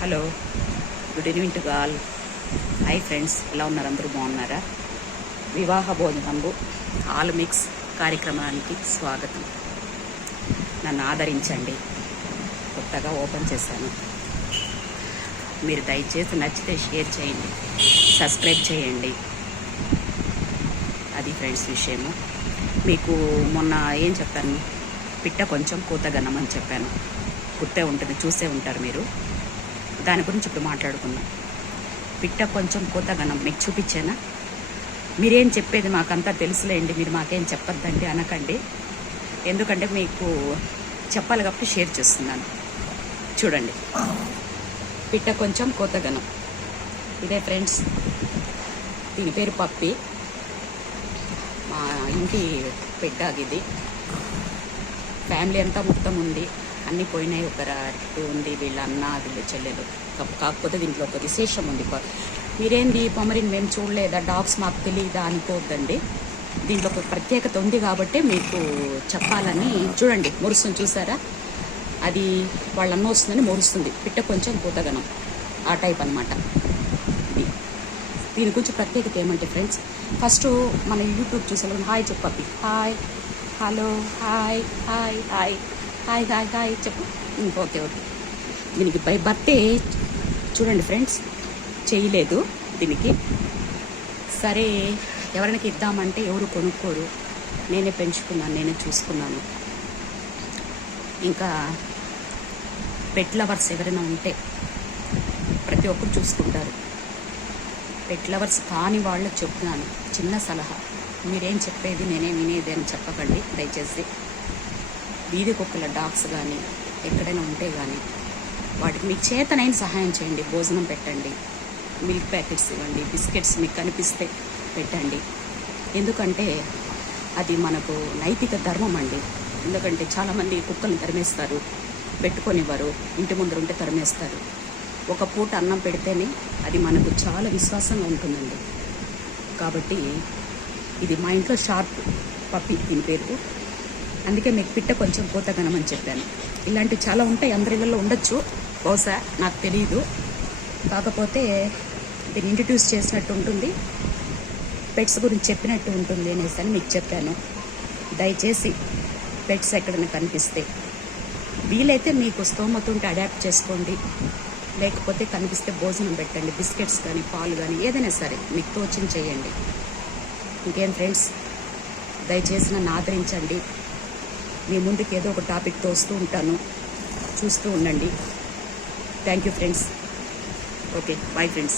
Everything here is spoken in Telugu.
Hello, good evening to all. Hi friends, ఎలా ఉన్నారు? అందరూ బాగున్నారా? వివాహ భోజనంబు ఆల్ మిక్స్ కార్యక్రమానికి స్వాగతం. నన్ను ఆదరించండి. కొత్తగా ఓపెన్ చేశాను. మీరు దయచేసి నచ్చితే షేర్ చేయండి, సబ్స్క్రైబ్ చేయండి. అది ఫ్రెండ్స్ విషయము. మీకు మొన్న ఏం చెప్పాను? పిట్ట కొంచెం కూతగనం అని చెప్పాను. గుర్తే ఉంటుంది, చూసే ఉంటారు మీరు. దాని గురించి ఇప్పుడు మాట్లాడుకుందాం. పిట్ట కొంచెం కూతగనం మీకు చూపించానా? మీరేం చెప్పేది మాకంతా తెలుసులేండి, మీరు మాకేం చెప్పొద్దండి అనకండి. ఎందుకంటే మీకు చెప్పాలి కాబట్టి షేర్ చేస్తున్నాను. చూడండి, పిట్ట కొంచెం కూతగనం. ఇదే ఫ్రెండ్స్, దీని పేరు పప్పి. మా ఇంటి పెట్టాగిది. ఫ్యామిలీ అంతా మొత్తం ఉంది, అన్నీ పోయినాయి. ఒకరికి ఉంది, వీళ్ళ అన్న వీళ్ళ చెల్లెలు. కాకపోతే దీంట్లో ఒక విశేషం ఉంది. మీరేంది పొమరిన్ మేము చూడలేదా, డాగ్స్ మాకు తెలియదా అనుకోవద్దండి. దీంట్లో ఒక ప్రత్యేకత ఉంది కాబట్టి మీకు చెప్పాలని. చూడండి, మురుస్తుంది చూసారా? అది వాళ్ళ అన్న వస్తుందని మురుస్తుంది. పిట్ట కొంచెం కూతగనం, ఆ టైప్ అనమాట. దీని గురించి ప్రత్యేకత ఏమంటే ఫ్రెండ్స్, ఫస్ట్ మన యూట్యూబ్ చూసే హాయ్ చెప్పి, hi, hello, hi hi hi hi hi hi చెప్పు. Okay okay. దీనికి బై బర్త్డే చూడండి ఫ్రెండ్స్, చేయలేదు దీనికి. సరే, ఎవరికి ఇద్దామంటే ఎవరు కొనుక్కోరు. నేనే పెంచుకున్నాను, నేనే చూసుకున్నాను. ఇంకా పెట్ లవర్స్ ఎవరైనా ఉంటే ప్రతి ఒక్కరు చూసుకుంటారు. పెట్ లవర్స్ కాని వాళ్ళకి చెప్తున్నాను, చిన్న సలహా. మీరేం చెప్పేది నేనే వినేది అని చెప్పకండి దయచేసి. వీధి కుక్కల డాగ్స్ కానీ ఎక్కడైనా ఉంటే కానీ వాటికి మీకు చేతనైన సహాయం చేయండి. భోజనం పెట్టండి, మిల్క్ ప్యాకెట్స్ ఇవ్వండి, బిస్కెట్స్ మీకు కనిపిస్తే పెట్టండి. ఎందుకంటే అది మనకు నైతిక ధర్మం అండి. ఎందుకంటే చాలామంది కుక్కల్ని తరిమేస్తారు, పెట్టుకొనివ్వరు, ఇంటి ముందర ఉంటే తరిమేస్తారు. ఒక పూట అన్నం పెడితేనే అది మనకు చాలా విశ్వాసంగా ఉంటుందండి. కాబట్టి ఇది మా ఇంట్లో షార్ప్ పప్పి, దీని పేరు. అందుకే మీకు పిట్ట కొంచెం కూతగనం అని చెప్పాను. ఇలాంటివి చాలా ఉంటాయి, అందరిలో ఉండొచ్చు, బహుశా నాకు తెలియదు. కాకపోతే దీన్ని ఇంట్రడ్యూస్ చేసినట్టు ఉంటుంది, పెట్స్ గురించి చెప్పినట్టు ఉంటుంది అనేసి అని మీకు చెప్పాను. దయచేసి పెట్స్ ఎక్కడైనా కనిపిస్తే వీలైతే మీకు స్తోమత ఉంటే అడాప్ట్ చేసుకోండి. లేకపోతే కనిపిస్తే భోజనం పెట్టండి, బిస్కెట్స్ కానీ పాలు కానీ ఏదైనా సరే మీకు తోచింది చేయండి. ఇంకేం ఫ్రెండ్స్, దయచేసి నన్ను ఆదరించండి. మీ ముందుకు ఏదో ఒక టాపిక్తో వస్తూ ఉంటాను, చూస్తూ ఉండండి. Thank you friends. Okay, bye friends.